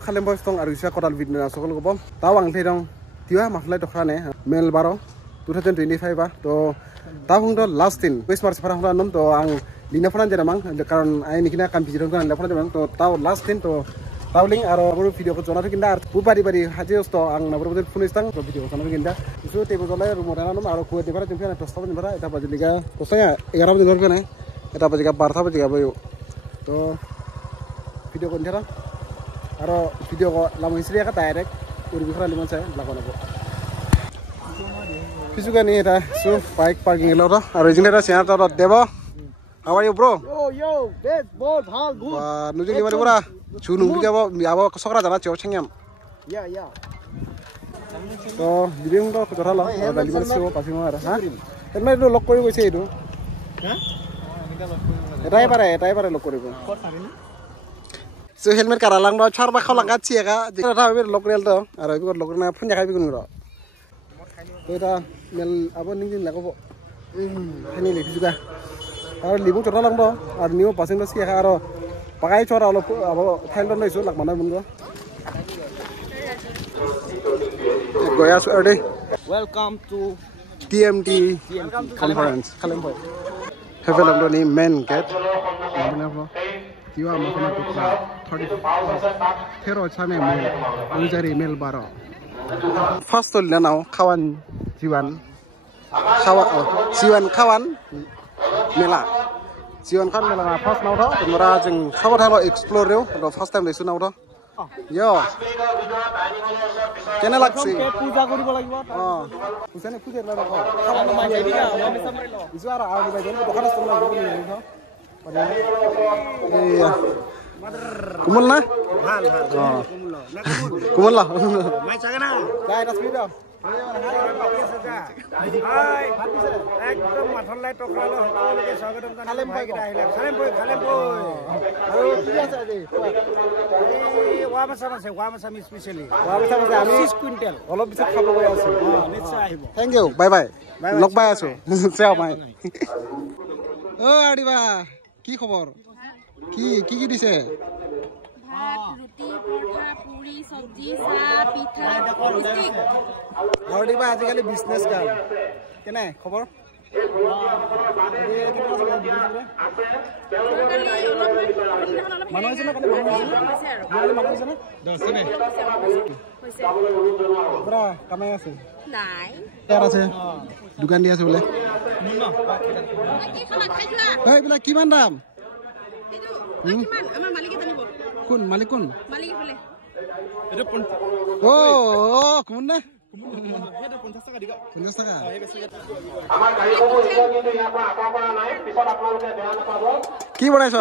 khalem boy stong aru sia koral video sokol gobom tawang thei dong tiwa maflai tokhrane mel 12 2025 ba to tawung do last din Christmas phara hura nom to ang lina phana jera mang karon ai nikina kam bijirong kan phana jera to taw last din to tawling aro buru video ko jona kinda pupari bari haje sto ang nabur bodir funistang to video jona kinda isu tebo jolai rumo dana nom aro kuat dibara jempiana to stop dibara eta bajiliga to saya 11 bajil dorbe nai eta bajiga 12 bajiga boyo to video ko ndera aro video ko lamo isri ka direct uri bikhra limon saya lakona bo Kisuga ni eta so bike parking lo aro jinera sena to debo How are you bro? Yo, best boy, how good. Nuju gimana bro? Chunu bijabo abo sokra jana chau chengam. Ya. To dibing to kotara lo dali mar sio pasi mara ha. Enmai do lok kori goise edu. Ha? Etai pare lok kori go. So helmet karalang do char ba khalang ga chiega jira ta be lok rel to aro bi lok na phun jakai bi gun ro. To ta mel abo ningin lago. Hani le juga. Aro libu chora lang do ar niu pasing do sia aro pakai chora lo abo thailon no isu lak mana mun go. Goya Saturday. Welcome to TMT conference. Kalempoi. Have a ni main gate. Mana bro? Tiwa makna tukra 30. Thero chane mail. Ujari mail baro. First tol now kawan jiwan. Jiwan kawan mela. Jiwan kan mela first now do. Mara jeng kawan halo explore reo. Do first time lesu now do. Yo. Kena laksi. Puja koribo lagibo. Puja ne puja la ko. Kawan no manjai diga, ame samre lo. Isu ara aw ni bajen to kana sumna go ni no. Pada. Iya. Kumul na? Hal. Kumul lo. Na Kumul la. Mai sagana. Dai das video. Hai. একদম মাথলাই টকরালো সকলকে স্বাগতম জানাই খালেম ভাই কিটা আহিলা খালেম ভাই আৰু কি আছে আজি এই ওয়ামাসামি স্পেশালি ওয়ামাসামি আমি 6 কুইন্টাল অলপ বিছত খাব গৈ আছো নিশ্চয় আহিব থ্যাংক ইউ বাই বাই লগ পাই আছো চেও মাই ও আডিবা কি খবৰ কি দিছে ভাত ৰুটি পৰঠা পুৰি সবজি চাহ পিঠা ষ্টিক আডিবা আজিকালি বিজনেছ গাল কেনে খবৰ মানুহ আছে না পুৰা কামাই আছে নাই তাৰ আছে দোকান দি আছে বোলে এইবিলাক কিমান দাম আমাৰ মালিকে জানিব কোন মালিক কোন মালিকে ফলে কোন না 50 টাকা দিবা 50 টাকা আমাৰ গাড়ীসমূহ এতিয়া কিন্তু ইয়াৰ পৰা আঁতৰ কৰা নাই পিছত আপোনালোকে বেয়া নাপাব কি বনাইছ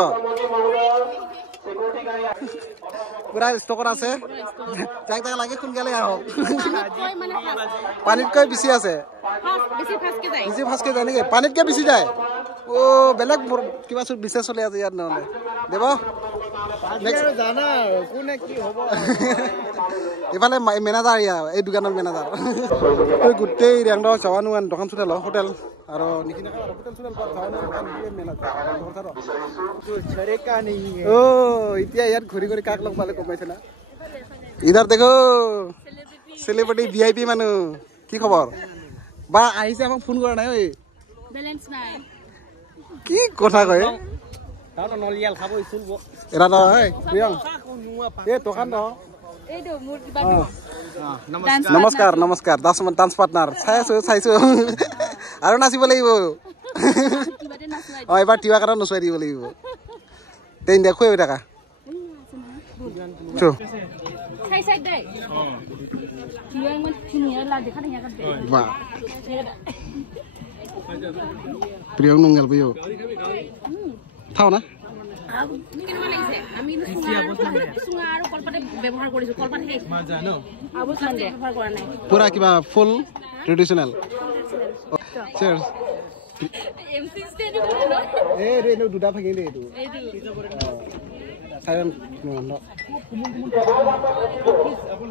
সিকিউৰিটি গাড়ী পুৰা ষ্টকত আছে যাক তাক লাগে সোনকালে আহক কয় মানে পানীতকৈ বেছি আছে বেছি ফাস্টকে যায় বেছি ফাস্টকে যায় নেকি পানীতকৈ বেছি যায় বেলেগ কিবা বিশেষ চলি আছে ইয়াত নহ'লে দেব জানা কোনে কি হ'ব এইফালে মেনেজাৰ এই দোকানৰ মেনেজাৰ গোটেই ৰেংড চাৱানো দোকান চোটেল হোটেল আৰু নিকিনা হোটেল চোটেল এতিয়া ইয়াত ঘূৰি ঘূৰি কাক লগ পালে গম পাইছে না ইধাৰ দেখো চেলিব্ৰিটি VIP মানুহ কি খবৰ বা আহিছে আমাক ফোন কৰা নাই ঐ বেলেন্স নাই কি কথা কয় তাহলে নলিয়াল খাব ইছুল এৰা নহয় প্ৰিয়ং এই দোকান ন এইটো মোৰ কিবা নমস্কাৰ ডান্স পাৰ্টনাৰ চাইছো আৰু নাচিব লাগিব কিবাতে নাচুৱাই এবাৰ তিৱা কাৰণে নচুৱাই দিব লাগিব তেন দেখুৱাই হৈ থাকা চাই দে কিবা মই ধুনীয়া লা দেখা নাই ইয়াত বা প্ৰিয়ং নংগেল বইও থাও না কেনেকুৱা লাগিছে আমি চুঙা আৰু কলপাতে ব্যৱহাৰ কৰিছো কলপাত হে মাজা ন আবু চান্দে ব্যৱহাৰ কৰা নাই পুৰা কিবা ফুল ট্ৰেডিশনাল চিয়াৰ্স এমসি ষ্টেডি বলো ৰে দুটা ভাগি দে এইটো সাইন ন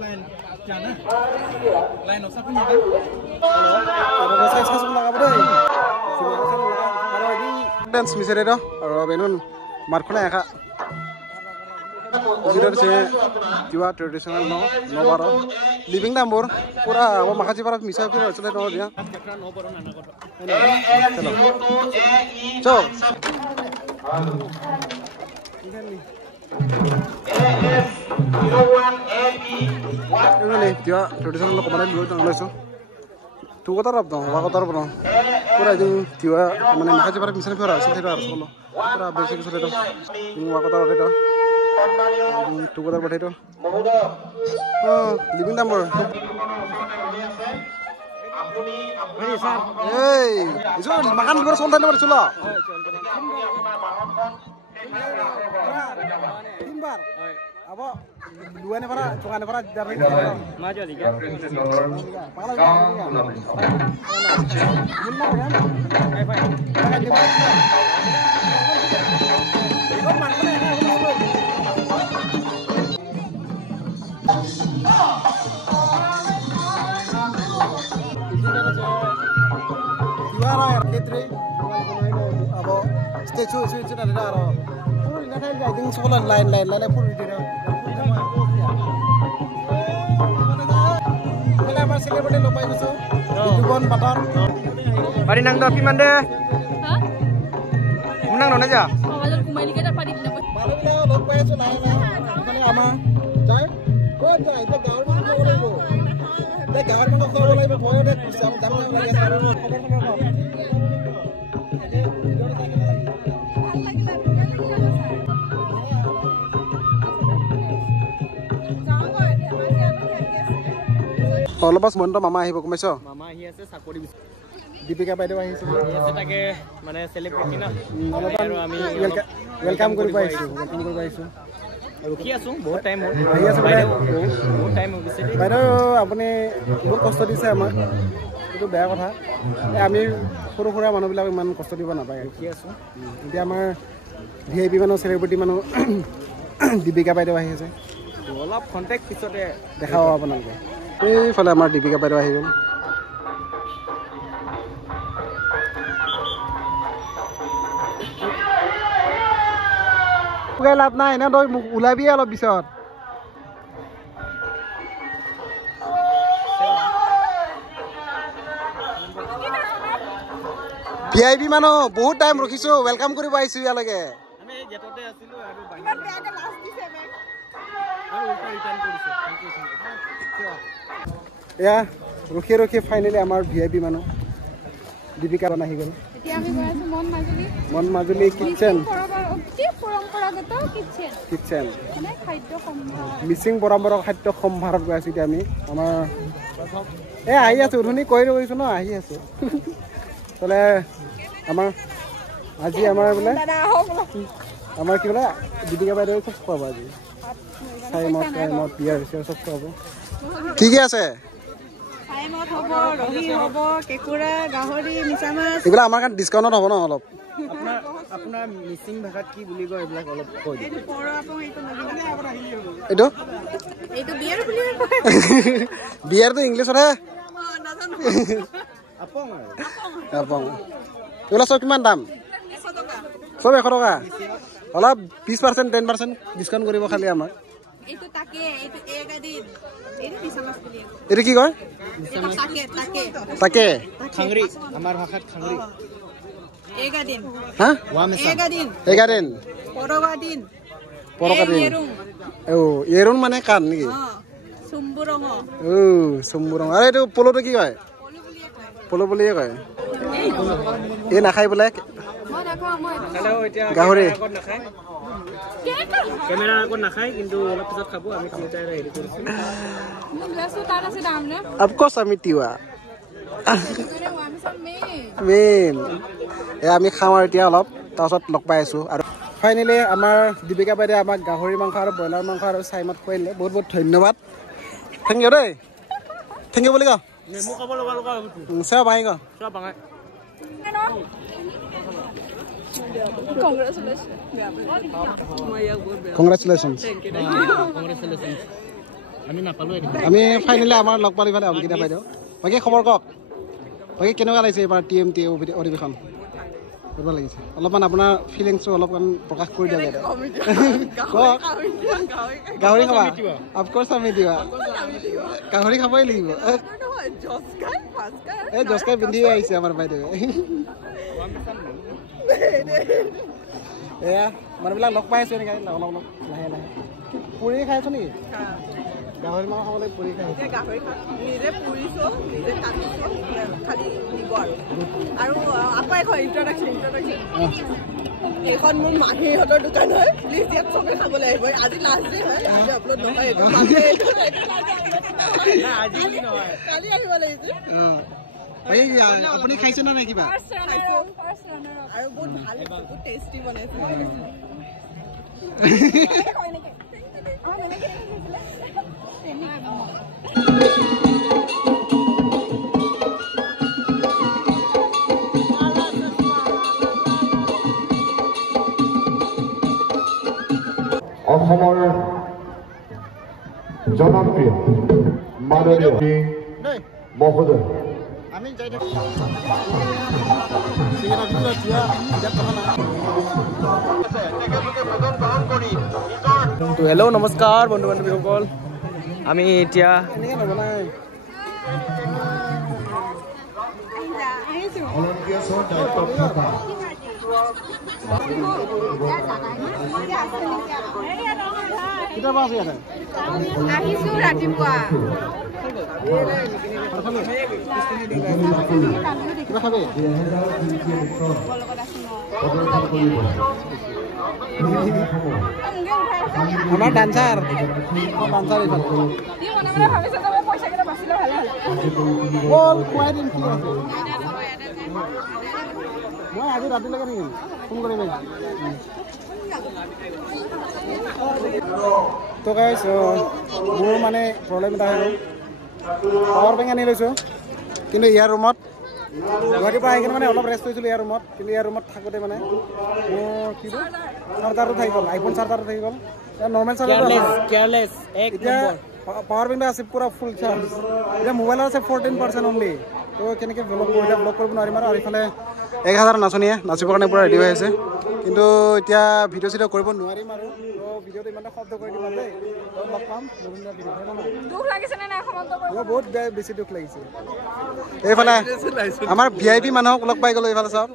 লাইন জানা লাইন ওসা কোন জায়গা আৰু সাইজ লাগাব দে ডান্স মিছৰে ৰ আৰু বেনুন মাৰখনা একা Zero se jiwa tradisional no baro living number pura abo makhachi para misa pura chale no dia cho ini jiwa tradisional lo kemarin dulu tang leso tu kotor ab dong wa kotor bro pura jeng jiwa mane makhachi para misa pura chale do arso lo pura basic chale do wa kotor do tu kotor bathai do living number hey iso makan dulu sontai nomor chula timbar abo duane para chungane para jarri majo liga Ketri, abo statue switch na dara ro. Puro ina thai I think solar line puro dira. Kala mar celebrity lo pai gusto. Dibon patar. Pari nang do piman de. Ha? Munang no na ja. Bajar kumai li kada pari dina. Baru lo pai so lai na. Kani ama. Jai. Ko jai te gaur ma ko lo. Te gaur ma ko lo lai ba phoyo de sam jam na lagi saro. অলপ বাস মন মামা আহিব কমাইছ মামা আহি আছে চাকৰি দীপিকা বাইদেউ আহিছে তাকে মানে সেলিব্ৰিটি না আৰু আমি ওয়েলকাম কৰি পাইছো ৰখি আছো বহুত টাইম হ'ল আহি আছে বাইদেউ বহুত টাইম হৈ গৈছে বাইদেউ আপুনি বহুত কষ্ট দিছে আমাক এইটো বেয়া কথা আমি সৰু সৰু মানুহবিলাক ইমান কষ্ট দিব নাপায় ৰখি আছো এতিয়া আমাৰ ভিআইপি মানুহ সেলিব্ৰিটি মানুহ দীপিকা বাইদেউ আহি আছে অলপ কন্টেক্ট পিছতে দেখাব আপোনালোকে এইফালে আমাৰ দীপিকা বাইদেউ আহি গ'ল লাভ নাই এনে তই মোক ওলাবি অলপ পিছত ভিআইপি মানুহ বহুত টাইম ৰখিছো ওয়েলকাম কৰিব আহিছো ইয়ালৈকে আমি গেটতে আছিলো আৰু ইমান বেয়াকে লাষ্ট দিছে বেক আৰু উল্টা ৰিটাৰ্ণ কৰিছে থ্যাংক ইউ এয়া ৰখি ফাইনেলি আমাৰ ভিআইপি মানুহ দীপিকা বান আহি গ'ল এতিয়া আমি গৈ আছো মন মাজুলী কিচেন অতি পৰম্পৰাগত কিচেন মানে খাদ্য সম্ভাৰ মিচিং পৰম্পৰাগত খাদ্য সম্ভাৰত গৈ আছো এতিয়া আমি আমাৰ আহি আছো উঠনি কৈ ৰৈছো ন আহি আছো তলে আমাৰ আজি আমাৰ বোলে আমাৰ কি বোলে দীপিকা বাইদেউ চব পাব আজি চাইমত বিয়াৰ হৈছে চব পাব কি কি আছে চাইমত হ'ব ৰহি হ'ব কেকুৰা গাহৰি মিছা মাছ এইবিলাক আমাৰ কাৰণে ডিসকাউন্টত হ'ব ন অলপ আপোনাৰ মিচিং ভাষাত কি বুলি কয় এইবিলাক অলপ কৈ দিয়ক এইটো বিয়াৰ বুলি কয় বিয়াৰটো ইংলিছত হে আপং এইবিলাক চব কিমান দাম 100 টকা চব 100 টকা অলপ 20% 10% ডিসকাউন্ট কৰিব খালি আমাক এইটো তাকে এইটো এগাদিন এইটো মিছা মাছ বুলি এইটো কি কয় তাকে খাংৰি আমাৰ ভাষাত খাংৰি এগাদিন হা এগাদিন পৰগাদিন এৰুন মানে কান নেকি সুম্বুৰং সুম্বুৰং আৰু এইটো পলটো কি কয় পলো বুলিয়ে কয় এই নাখাই বোলে গাহৰি কেমেৰা আগত নাখায় কিন্তু অলপ পিছত খাব আমি তিনিটা ৰেডি কৰিছো অফকোৰ্স আমি তিৱা মেন আমি খাওঁ আৰু এতিয়া অলপ তাৰপিছত লগ পাই আছো আৰু ফাইনেলি আমাৰ দীপিকা বাইদেউ আমাক গাহৰি মাংস আৰু ব্ৰইলাৰ মাংস আৰু চাইমত খুৱাইলে বহুত বহুত ধন্যবাদ থেংক ইউ দেই থেংক ইউ বুলি ক নেমু খাব লগা চব ভাঙি ক চব ভাঙাই Congratulations. আমি ফাইনেলি আমাৰ লগ পালি ফালে অংকিতা বাইদেউ বাকী খবৰ কওক বাকী কেনেকুৱা লাগিছে এইবাৰ TMT অধিৱেশন কৰিব লাগিছে অলপমান আপোনাৰ ফিলিংছটো অলপমান প্ৰকাশ কৰি দিয়া যায় গাহৰি খাবা অফক'ৰ্ছ আমি দিবা গাহৰি খাবই লাগিব এই জচকাই পিন্ধি আহিছে আমাৰ বাইদেৱে এয়া মানুহবিলাক লগ পাই আছো এনেকৈ অলপ অলপ লাহে লাহে পুৰি খাই আছো নেকি গাহৰি মাংস খাবলৈ পুৰি খাই গাহৰি নিজে পুৰিছোঁ নিজে কাটিছোঁ খালি দিব আৰু আকৌ এখন ইণ্ট্ৰডাকশ্যন এইখন মোৰ মাহীহঁতৰ দোকান হয় প্লিজ ইয়াত চবে খাবলৈ আহিব আজি লাষ্ট ডে হয় আজি আপলোড নহয় কালি আহিব লাগিছিল আপুনি খাইছে নে নাই কিবা আৰু বহুত ভাল বহুত টেষ্টি বনাইছে অসমৰ জনপ্ৰিয় মাননীয় মহোদয় আমি যাই তো হেল্ল' নমস্কাৰ বন্ধু বান্ধৱীসকল আমি এতিয়া আহিছোঁ ৰাতিপুৱা আমাৰ ডান্সাৰ খুৱাই দিম ঠিক আছে মই আজি ৰাতিলৈকে থাকিম ফোন কৰিম তো গাইছ মোৰ মানে প্ৰব্লেম এটা হৈ গ'ল পাৱাৰ বেংক আনি লৈছোঁ কিন্তু ইয়াৰ ৰুমত গুৱাহাটীৰ পৰা আহি কিনে মানে অলপ ৰেষ্ট লৈছিলোঁ ইয়াৰ ৰুমত কিন্তু ইয়াৰ ৰুমত থাকোঁতে মানে মোৰ কি চাৰ্জাৰটো থাকি গ'ল আইফোন চাৰ্জাৰটো থাকি গ'ল নৰ্মেল চাৰ্জাৰ এতিয়া পাৱাৰ বেংকটো আছে পূৰা ফুল চাৰ্জ এতিয়া মোবাইলত আছে 14% অনলি তো কেনেকৈ ব্লগ কৰিব নোৱাৰিম আৰু ইফালে 1000 নাচনীয়ে নাচিবৰ কাৰণে পূৰা ৰেডি হৈ আছে কিন্তু এতিয়া ভিডিঅ' চিডিঅ' কৰিব নোৱাৰিম আৰু ভিডিঅ'টো ইমানটা শব্দ কৰি দিম দেই লগ পাম দুখ লাগিছেনে নাই মোৰ বহুত বেছি দুখ লাগিছে এইফালে আমাৰ VIP মানুহক লগ পাই গ'লো এইফালে চাওক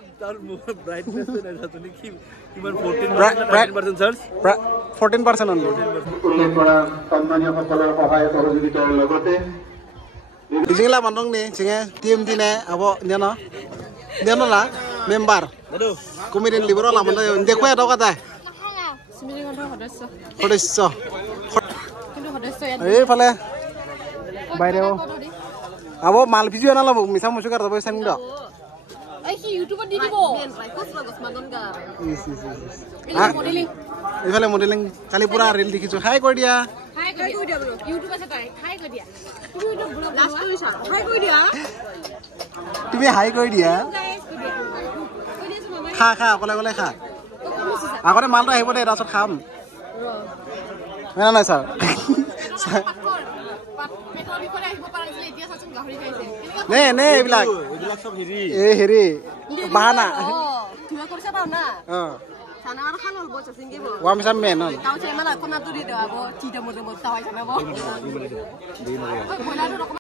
14% only Jingla mandong nih, jinge tim dine, abo dia no lah, member. Komedian liberal lah, mandong. Dekho ya tau kata. Hodesso. Fale. Bayre o. Abo mal video na lah, misal musuh kar tapi sen enggak. YouTube di bo. Ifale modeling kali pura reel dikhichu. Hai koi dia. Hai koi dia bro. YouTube আছে তাই। Hai koi dia. তুমি এটা blog last কৰিছা হাই কৈ দিয়া তুমি হাই কই দিয়া খা খা অকলে অকলে খা আগতে মালটো আহিব দে তাৰপিছত খাম নাই ছাৰ নে এইবিলাক চব হেৰি বাহানা তুমি কৰিছা পাও না sana kan kan ol bocah singgi bo wa misam menon tahu saya malah kena tuh di doa bo tidak mau tahu sana bo